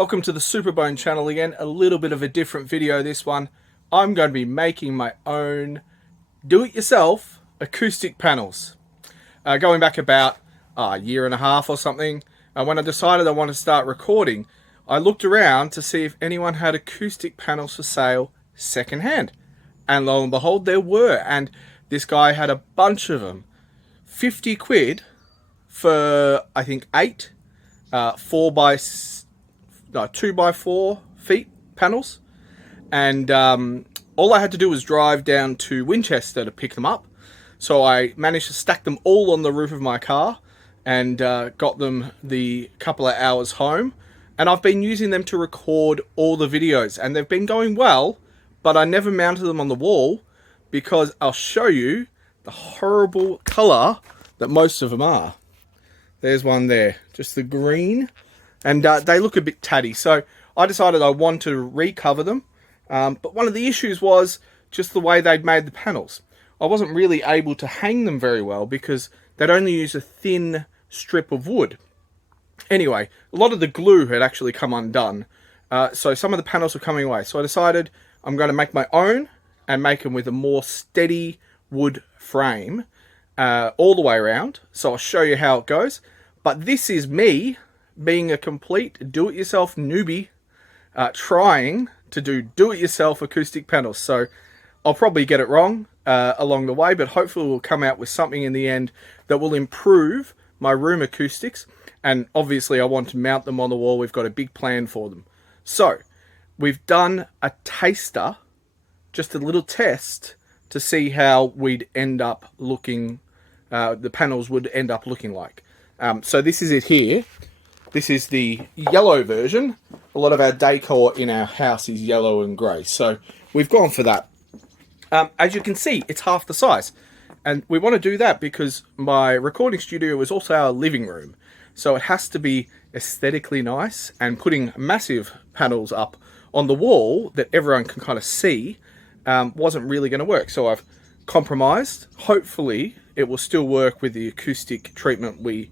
Welcome to the Superbone channel again. A little bit of a different video this one. I'm going to be making my own do-it-yourself acoustic panels. Going back about a year and a half or something, when I decided I wanted to start recording, I looked around to see if anyone had acoustic panels for sale secondhand. And lo and behold, there were. And this guy had a bunch of them. 50 quid for, I think, 8 2 by 4 feet panels, and all I had to do was drive down to Winchester to pick them up. So I managed to stack them all on the roof of my car and got them the couple of hours home, and I've been using them to record all the videos, and they've been going well, but I never mounted them on the wall because I'll show you the horrible color that most of them are. There's one there, just the green. And they look a bit tatty, so I decided I want to recover them. But one of the issues was just the way they'd made the panels. I wasn't really able to hang them very well because they'd only use a thin strip of wood. Anyway, a lot of the glue had actually come undone, so some of the panels were coming away. So I decided I'm going to make my own and make them with a more steady wood frame all the way around. So I'll show you how it goes. But this is me being a complete do-it-yourself newbie, trying to do-it-yourself acoustic panels. So I'll probably get it wrong along the way, but hopefully we'll come out with something in the end that will improve my room acoustics. And obviously I want to mount them on the wall. We've got a big plan for them. So we've done a taster, just a little test to see how we'd end up looking, the panels would end up looking like. So this is it here. This is the yellow version. A lot of our decor in our house is yellow and grey, so we've gone for that. As you can see, it's half the size. And we want to do that because my recording studio is also our living room. So it has to be aesthetically nice, and putting massive panels up on the wall that everyone can kind of see wasn't really going to work. So I've compromised. Hopefully it will still work with the acoustic treatment we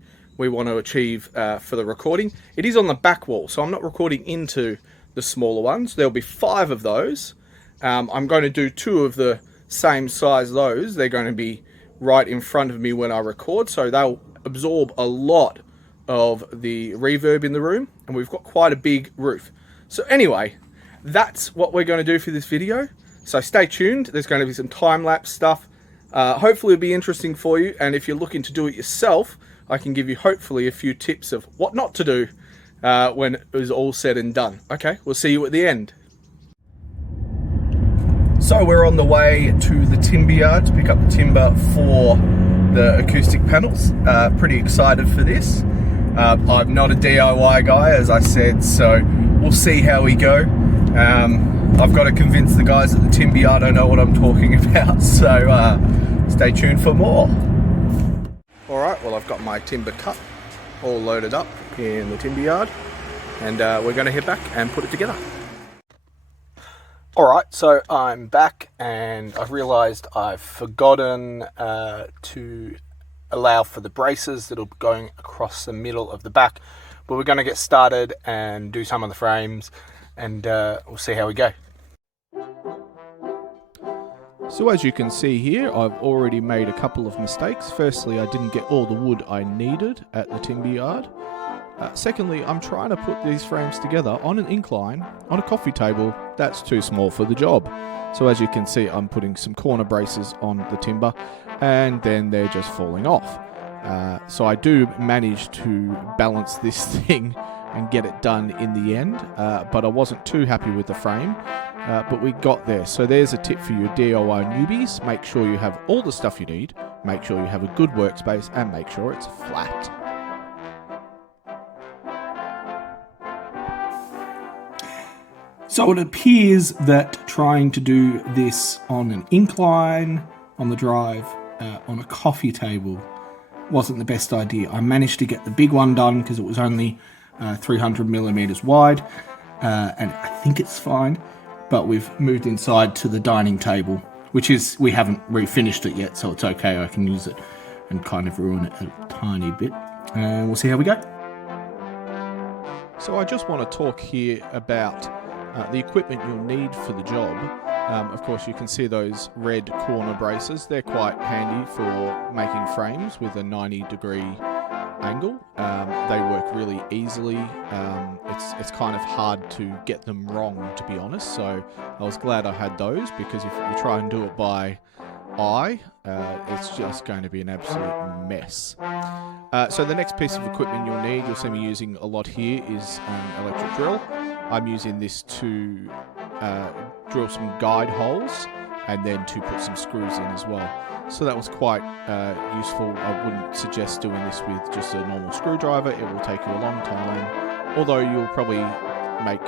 want to achieve for the recording. It is on the back wall, so I'm not recording into the smaller ones. There'll be 5 of those. I'm going to do 2 of the same size those. They're going to be right in front of me when I record, so they'll absorb a lot of the reverb in the room, and we've got quite a big roof. So anyway, that's what we're going to do for this video. So stay tuned. There's going to be some time-lapse stuff. Hopefully it'll be interesting for you, and if you're looking to do it yourself, I can give you hopefully a few tips of what not to do when it was all said and done. Okay, we'll see you at the end. So we're on the way to the timber yard to pick up the timber for the acoustic panels. Pretty excited for this. I'm not a DIY guy, as I said, so we'll see how we go. I've got to convince the guys at the timber yard I know what I'm talking about, so stay tuned for more. Alright, well I've got my timber cut all loaded up in the timber yard, and we're going to head back and put it together. Alright, so I'm back and I've realised I've forgotten to allow for the braces that are going across the middle of the back, but we're going to get started and do some of the frames, and we'll see how we go. So as you can see here, I've already made a couple of mistakes. Firstly, I didn't get all the wood I needed at the timber yard. Secondly, I'm trying to put these frames together on an incline, on a coffee table that's too small for the job. So as you can see, I'm putting some corner braces on the timber, and then they're just falling off. So I do manage to balance this thing and get it done in the end, but I wasn't too happy with the frame. But we got there. So there's a tip for you DIY newbies. Make sure you have all the stuff you need, make sure you have a good workspace, and make sure it's flat. So it appears that trying to do this on an incline, on the drive, on a coffee table wasn't the best idea. I managed to get the big one done because it was only 300 millimeters wide, and I think it's fine. But we've moved inside to the dining table, which is, we haven't refinished it yet, so it's okay. I can use it and kind of ruin it a tiny bit. And we'll see how we go. So I just want to talk here about the equipment you'll need for the job. Of course, you can see those red corner braces. They're quite handy for making frames with a 90-degree angle. They work really easily. It's kind of hard to get them wrong, to be honest. So I was glad I had those, because if you try and do it by eye, it's just going to be an absolute mess. So the next piece of equipment you'll see me using a lot here is an electric drill. I'm using this to drill some guide holes and then to put some screws in as well. So that was quite useful. I wouldn't suggest doing this with just a normal screwdriver. It will take you a long time, although you'll probably make,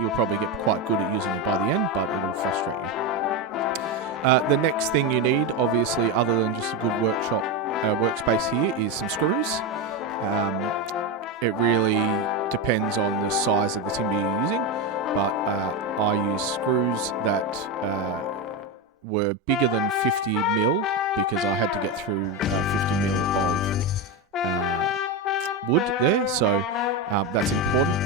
you'll probably get quite good at using it by the end, but it'll frustrate you. The next thing you need, obviously, other than just a good workspace here, is some screws. It really depends on the size of the timber you're using, but I use screws that were bigger than 50 mil, because I had to get through 50 mil of wood there, so that's important.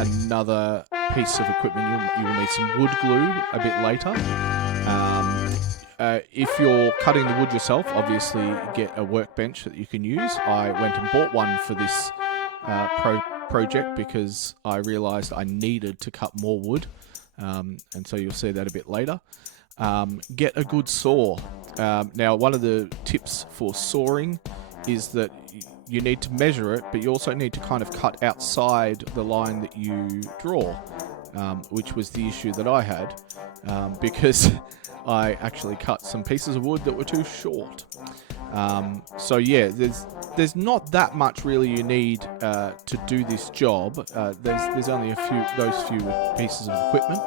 Another piece of equipment, you will need some wood glue a bit later. If you're cutting the wood yourself, obviously get a workbench that you can use. I went and bought one for this project because I realised I needed to cut more wood, and so you'll see that a bit later. Get a good saw. Now, one of the tips for sawing is that you need to measure it, but you also need to kind of cut outside the line that you draw, which was the issue that I had, because I actually cut some pieces of wood that were too short. So yeah, there's not that much really you need to do this job. There's only those few pieces of equipment.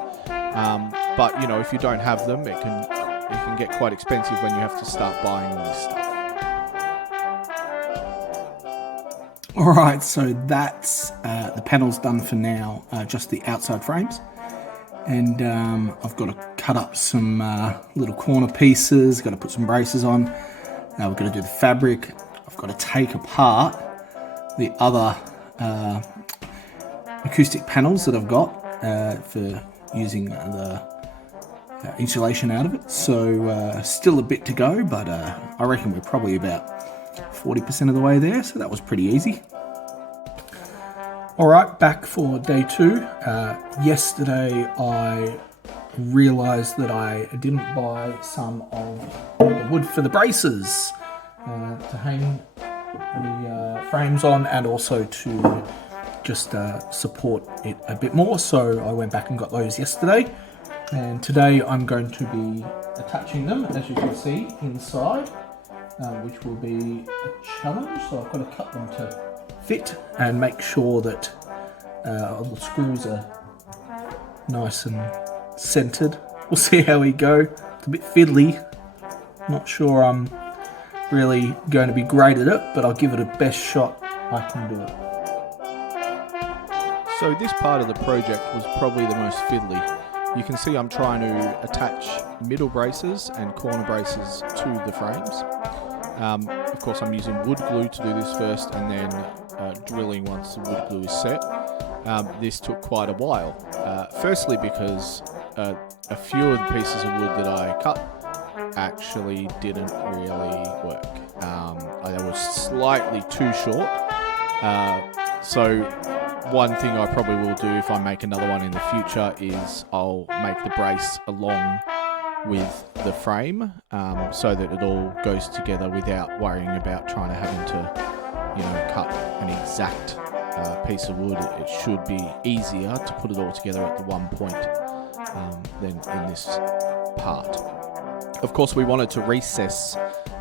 But if you don't have them, it can get quite expensive when you have to start buying all this stuff. Alright, so that's the panels done for now, just the outside frames. And I've got to cut up some little corner pieces, got to put some braces on. Now we're going to do the fabric. I've got to take apart the other acoustic panels that I've got for using the insulation out of it. So still a bit to go, but I reckon we're probably about 40% of the way there, so that was pretty easy. Alright, back for day 2. Yesterday I realised that I didn't buy some of the wood for the braces to hang the frames on, and also to just support it a bit more. So I went back and got those yesterday, and today I'm going to be attaching them, as you can see, inside, which will be a challenge. So I've got to cut them to fit and make sure that all the screws are nice and centered. We'll see how we go. It's a bit fiddly. Not sure I'm really going to be great at it, but I'll give it a best shot I can do it. So this part of the project was probably the most fiddly. You can see I'm trying to attach middle braces and corner braces to the frames. Of course, I'm using wood glue to do this first, and then drilling once the wood glue is set. This took quite a while. Firstly, because a few of the pieces of wood that I cut actually didn't really work. They were slightly too short. So one thing I probably will do if I make another one in the future is I'll make the brace along with the frame, so that it all goes together without worrying about trying to having to, cut an exact piece of wood. It should be easier to put it all together at the one point than in this part. Of course, we wanted to recess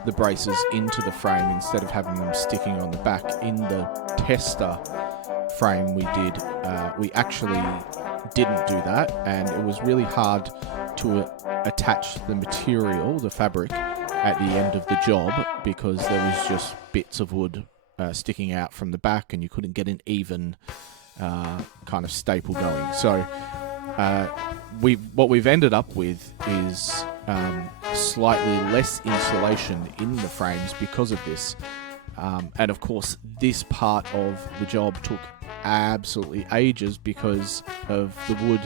the braces into the frame instead of having them sticking on the back. In the tester frame we actually didn't do that, and it was really hard to attach the material, the fabric, at the end of the job, because there was just bits of wood sticking out from the back, and you couldn't get an even kind of staple going. So what we've ended up with is slightly less insulation in the frames because of this. And of course, this part of the job took absolutely ages because of the wood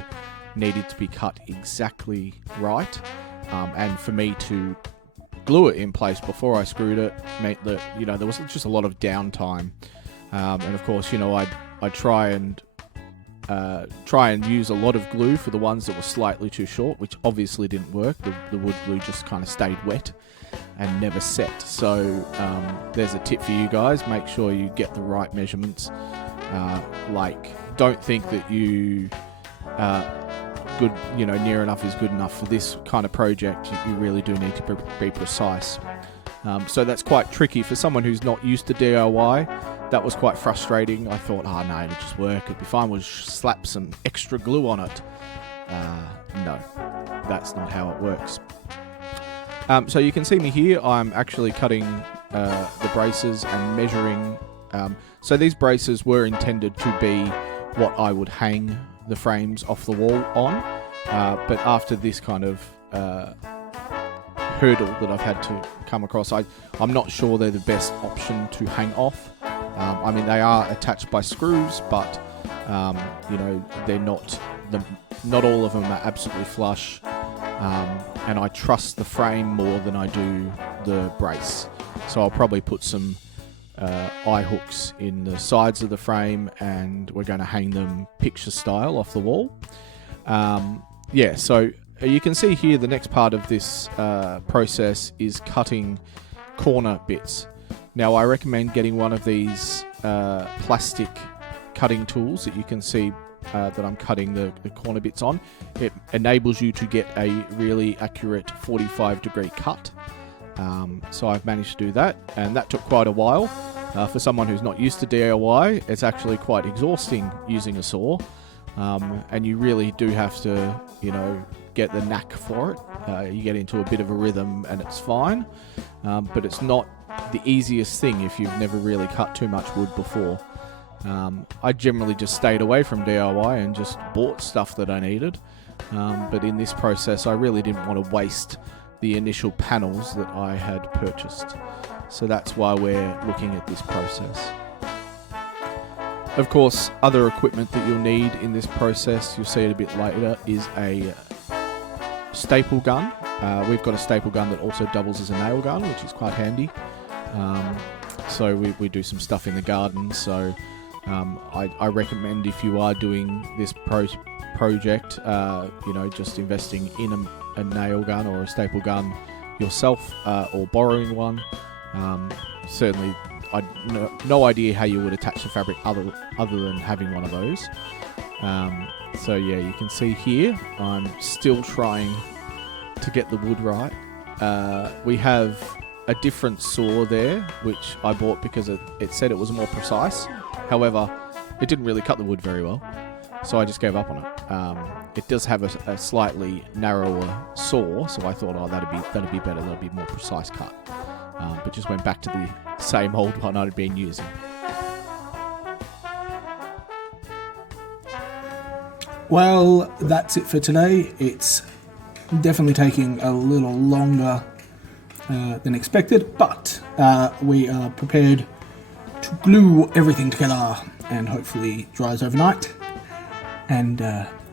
needed to be cut exactly right. And for me to glue it in place before I screwed it meant that, you know, there was just a lot of downtime. And of course, you know, I'd try and use a lot of glue for the ones that were slightly too short, which obviously didn't work. The wood glue just kind of stayed wet and never set. So there's a tip for you guys: make sure you get the right measurements. Don't think that you good, you know, near enough is good enough for this kind of project. You really do need to be precise. So that's quite tricky for someone who's not used to DIY. That was quite frustrating. I thought, oh no, it'll just work. It'd be fine. We'll slap some extra glue on it. No, that's not how it works. So you can see me here. I'm actually cutting the braces and measuring. So these braces were intended to be what I would hang the frames off the wall on. But after this kind of hurdle that I've had to come across, I'm not sure they're the best option to hang off. I mean, they are attached by screws, but you know, they're not all of them are absolutely flush. And I trust the frame more than I do the brace. So I'll probably put some eye hooks in the sides of the frame, and we're going to hang them picture style off the wall. Yeah, so you can see here the next part of this process is cutting corner bits. Now I recommend getting one of these plastic cutting tools that you can see that I'm cutting the corner bits on. It enables you to get a really accurate 45-degree cut. So I've managed to do that, and that took quite a while. For someone who's not used to DIY, it's actually quite exhausting using a saw, and you really do have to, you know, get the knack for it. You get into a bit of a rhythm and it's fine, but it's not the easiest thing if you've never really cut too much wood before. I generally just stayed away from DIY and just bought stuff that I needed, but in this process I really didn't want to waste the initial panels that I had purchased. So that's why we're looking at this process. Of course, other equipment that you'll need in this process, you'll see it a bit later, is a staple gun. We've got a staple gun that also doubles as a nail gun, which is quite handy. So we do some stuff in the garden, so I recommend, if you are doing this project, you know, just investing in a nail gun or a staple gun yourself, or borrowing one. Certainly, I'd no idea how you would attach the fabric other than having one of those. So yeah, you can see here I'm still trying to get the wood right. We have a different saw there, which I bought because it said it was more precise. However, it didn't really cut the wood very well, so I just gave up on it. It does have a slightly narrower saw, so I thought, oh, that'd be better. That'll be more precise cut. But just went back to the same old one I'd been using. Well, that's it for today. It's definitely taking a little longer than expected, but we are prepared to glue everything together and hopefully dries overnight. And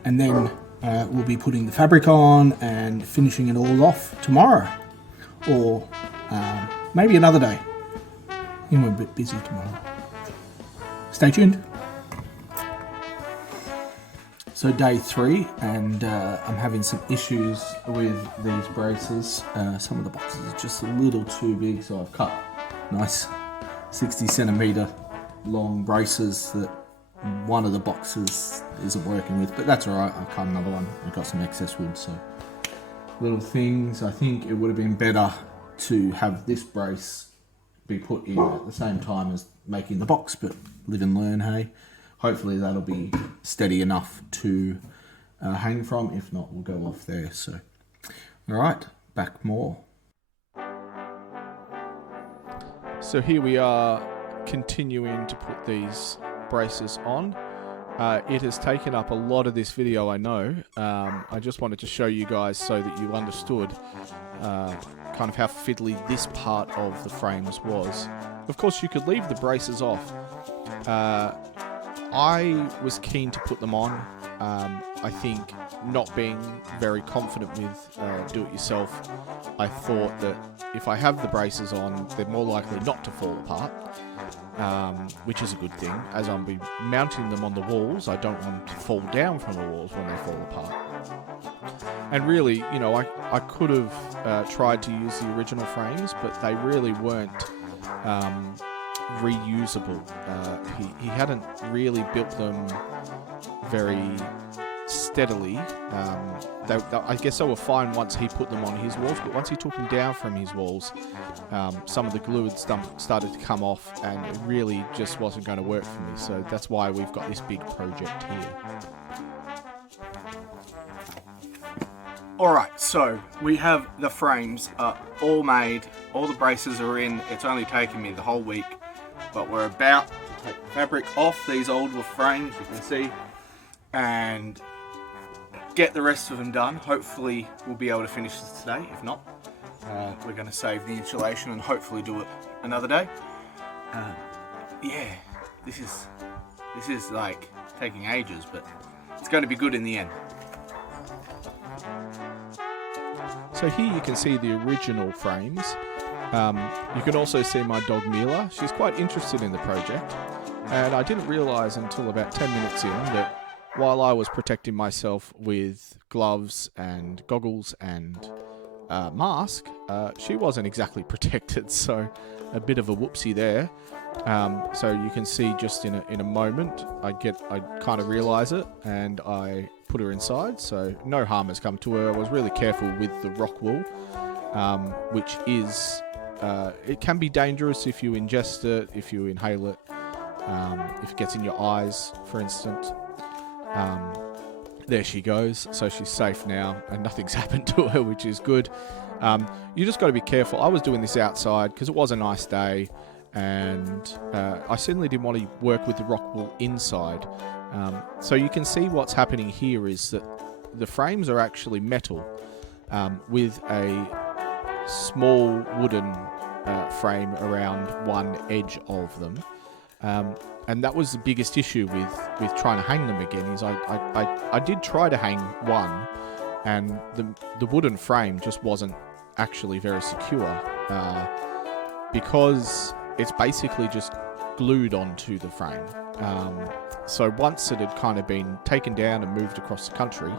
then we'll be putting the fabric on and finishing it all off tomorrow, or maybe another day. I think we're a bit busy tomorrow. Stay tuned. So day 3, and I'm having some issues with these braces. Some of the boxes are just a little too big, so I've cut nice 60 centimeter long braces that one of the boxes isn't working with, but that's alright. I'll cut another one. I've got some excess wood, so little things. I think it would have been better to have this brace be put in at the same time as making the box, but live and learn, hey. Hopefully that'll be steady enough to hang from. If not, we'll go off there. So, alright, back more. So here we are continuing to put these braces on. It has taken up a lot of this video, I know. I just wanted to show you guys so that you understood kind of how fiddly this part of the frames was. of course, you could leave the braces off. I was keen to put them on. I think not being very confident with do-it-yourself, I thought that if I have the braces on, they're more likely not to fall apart, which is a good thing. As I'll be mounting them on the walls, I don't want them to fall down from the walls when they fall apart. And really, you know, I could have tried to use the original frames, but they really weren't reusable. He hadn't really built them very steadily. I guess they were fine once he put them on his walls, but once he took them down from his walls, some of the glue had started to come off, and it really just wasn't going to work for me. So that's why we've got this big project here. Alright, so we have the frames all made, all the braces are in. It's only taken me the whole week, but we're about to take the fabric off these older frames, you can see, and get the rest of them done. Hopefully we'll be able to finish this today. If not, we're going to save the insulation and hopefully do it another day. Yeah, this is like taking ages, but it's going to be good in the end. So here you can see the original frames. You can also see my dog Mila. She's quite interested in the project, and I didn't realise until about 10 minutes in that while I was protecting myself with gloves and goggles and mask, she wasn't exactly protected, so a bit of a whoopsie there. So you can see just in a moment I kind of realise it, and I put her inside, so no harm has come to her. I was really careful with the rockwool, which is it can be dangerous if you ingest it, if you inhale it, if it gets in your eyes, for instance. There she goes, so she's safe now and nothing's happened to her, which is good. You just got to be careful. I was doing this outside because it was a nice day, and I certainly didn't want to work with the rockwool inside. So you can see what's happening here is that the frames are actually metal with a small wooden frame around one edge of them. And that was the biggest issue with trying to hang them again, is I did try to hang one, and the wooden frame just wasn't actually very secure, because it's basically just glued onto the frame. So once it had kind of been taken down and moved across the country,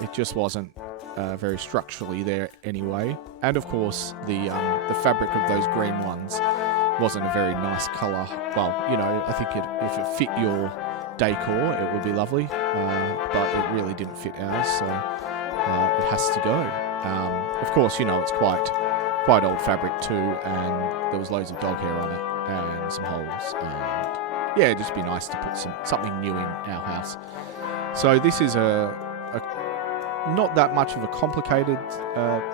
it just wasn't very structurally there anyway. And of course, the fabric of those green ones wasn't a very nice colour. Well, you know, I think if it fit your decor, it would be lovely, but it really didn't fit ours, so it has to go. Of course, you know, it's quite old fabric too, and there was loads of dog hair on it and some holes, and yeah, it'd just be nice to put something new in our house. So this is a not that much of a complicated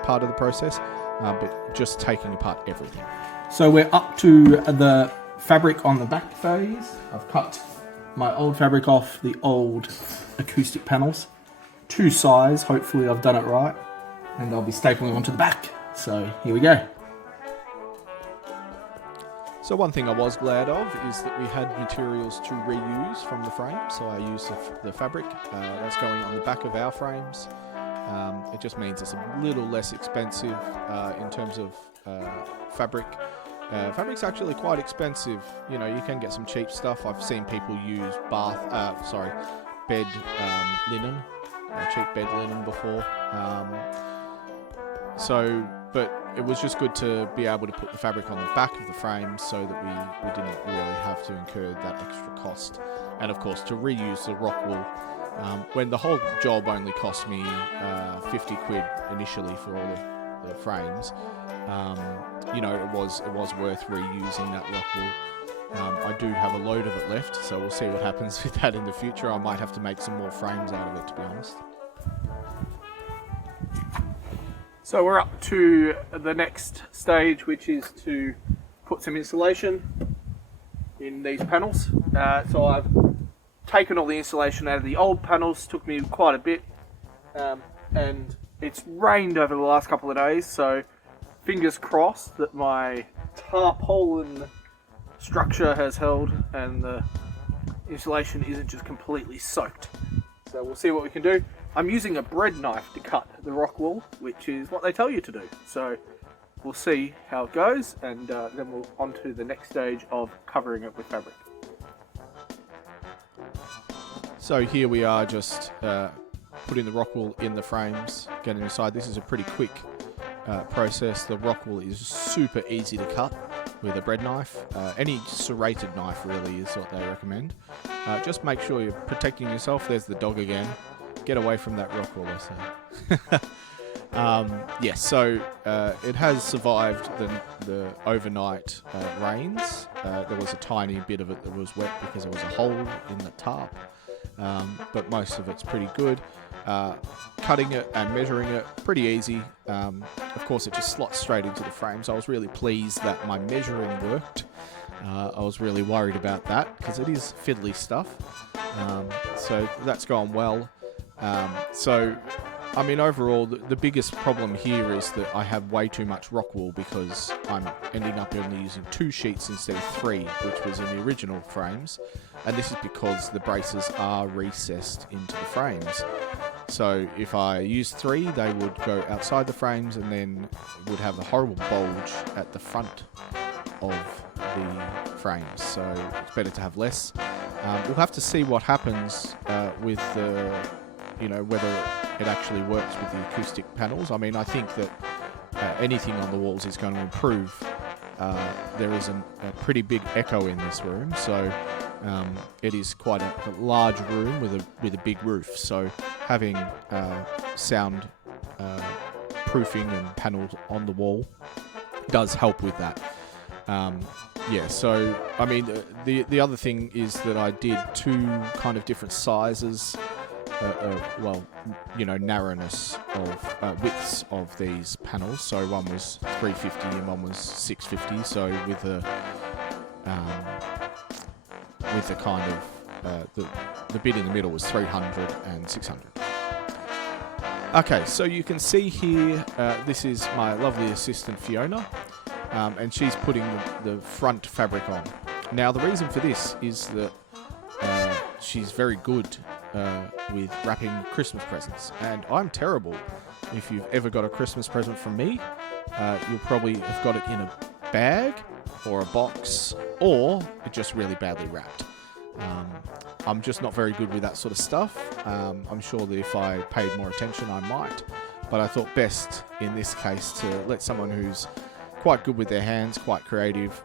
part of the process, but just taking apart everything. So we're up to the fabric on the back phase. I've cut my old fabric off the old acoustic panels. 2 size, hopefully I've done it right. And I'll be stapling onto the back. So here we go. So one thing I was glad of is that we had materials to reuse from the frame. So I used the fabric that's going on the back of our frames. It just means it's a little less expensive in terms of fabric. Fabric's actually quite expensive. You know, you can get some cheap stuff. I've seen people use bed linen, cheap bed linen before. But it was just good to be able to put the fabric on the back of the frame so that we didn't really have to incur that extra cost. And of course, to reuse the rockwool, when the whole job only cost me 50 quid initially for all the frames, you know, it was worth reusing that rockwool. I do have a load of it left, so we'll see what happens with that in the future. I might have to make some more frames out of it, to be honest. So we're up to the next stage, which is to put some insulation in these panels. So I've taken all the insulation out of the old panels, took me quite a bit, and it's rained over the last couple of days, so fingers crossed that my tarpaulin structure has held and the insulation isn't just completely soaked. So we'll see what we can do. I'm using a bread knife to cut the rock wool, which is what they tell you to do. So we'll see how it goes, and then we'll on to the next stage of covering it with fabric. So here we are, just putting the rock wool in the frames, getting inside. This is a pretty quick process. The rock wool is super easy to cut with a bread knife. Any serrated knife really is what they recommend. Just make sure you're protecting yourself. There's the dog again. Get away from that rock wool, I say. Yes, so it has survived the overnight rains. There was a tiny bit of it that was wet because there was a hole in the tarp, but most of it's pretty good. Cutting it and measuring it, pretty easy. Of course, it just slots straight into the frames. I was really pleased that my measuring worked. I was really worried about that because it is fiddly stuff. So that's gone well. So, I mean, overall, the biggest problem here is that I have way too much rock wool because I'm ending up only using 2 sheets instead of 3, which was in the original frames. And this is because the braces are recessed into the frames. So if I use 3, they would go outside the frames and then would have a horrible bulge at the front of the frames. So it's better to have less. We'll have to see what happens with the, whether it actually works with the acoustic panels. I mean, I think that anything on the walls is going to improve. There is a pretty big echo in this room, so it is quite a large room with a big roof. So having sound proofing and panels on the wall does help with that. Yeah, so I mean, the other thing is that I did 2 kind of different sizes. Narrowness of widths of these panels. So one was 350 and one was 650. So with the kind of the bit in the middle was 300 and 600. Okay, so you can see here, this is my lovely assistant Fiona, and she's putting the front fabric on. Now the reason for this is that she's very good with wrapping Christmas presents, and I'm terrible. If you've ever got a Christmas present from me, you'll probably have got it in a bag or a box, or it just really badly wrapped. I'm just not very good with that sort of stuff. I'm sure that if I paid more attention I might, but I thought best in this case to let someone who's quite good with their hands, quite creative,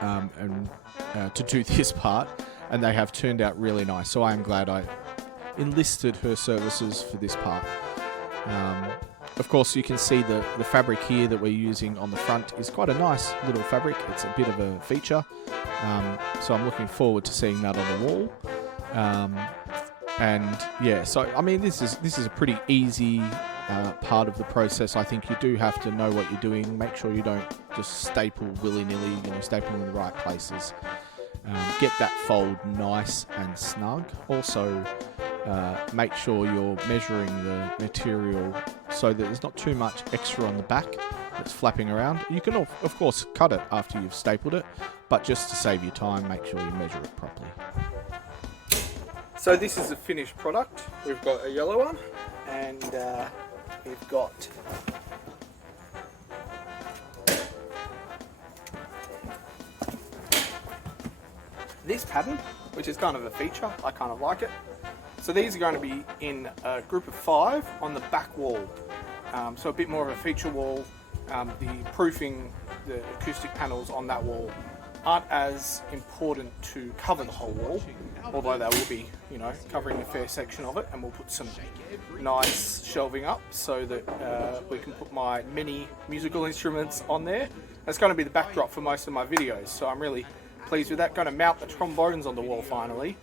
and to do this part, and they have turned out really nice. So I am glad I enlisted her services for this part. Of course, you can see the fabric here that we're using on the front is quite a nice little fabric. It's a bit of a feature. So I'm looking forward to seeing that on the wall. And yeah, so I mean, this is a pretty easy part of the process. I think you do have to know what you're doing. Make sure you don't just staple willy-nilly, staple in the right places. Get that fold nice and snug. Also, make sure you're measuring the material so that there's not too much extra on the back that's flapping around. You can, of course, cut it after you've stapled it, but just to save you time, make sure you measure it properly. So this is the finished product. We've got a yellow one, and we've got this pattern, which is kind of a feature. I kind of like it. So these are going to be in a group of 5 on the back wall. So a bit more of a feature wall. The proofing, the acoustic panels on that wall aren't as important to cover the whole wall, although they will be, covering a fair section of it, and we'll put some nice shelving up so that we can put my mini musical instruments on there. That's going to be the backdrop for most of my videos, so I'm really pleased with that. Going to mount the trombones on the wall finally.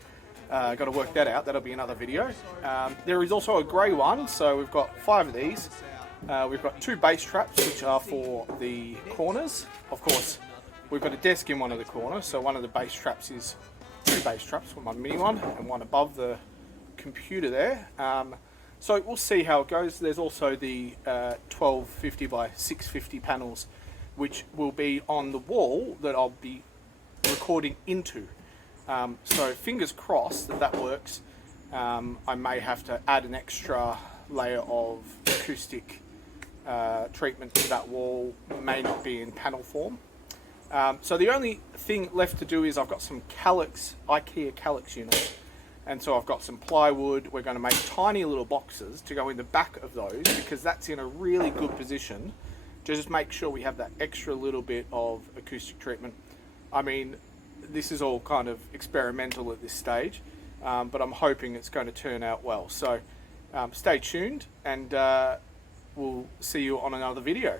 Got to work that out, that'll be another video. There is also a grey one, so we've got 5 of these. We've got 2 bass traps, which are for the corners. Of course, we've got a desk in one of the corners, so one of the bass traps is 2 bass traps, one mini one and one above the computer there. So we'll see how it goes. There's also the 1250 by 650 panels which will be on the wall that I'll be recording into. So fingers crossed that that works. I may have to add an extra layer of acoustic treatment to that wall. It may not be in panel form. So the only thing left to do is I've got some Calyx, IKEA Calyx units, and so I've got some plywood. We're going to make tiny little boxes to go in the back of those, because that's in a really good position to just make sure we have that extra little bit of acoustic treatment. I mean, this is all kind of experimental at this stage, but I'm hoping it's going to turn out well. So stay tuned, and we'll see you on another video.